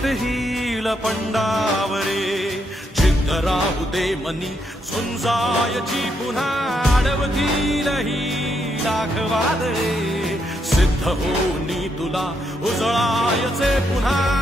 चित हील पंडावरे जिद्द राहू दे मनी झुंजायची पुन्हा अडवतील ही दाखवा दे सिद्ध होनी तुला उजळायचे पुन्हा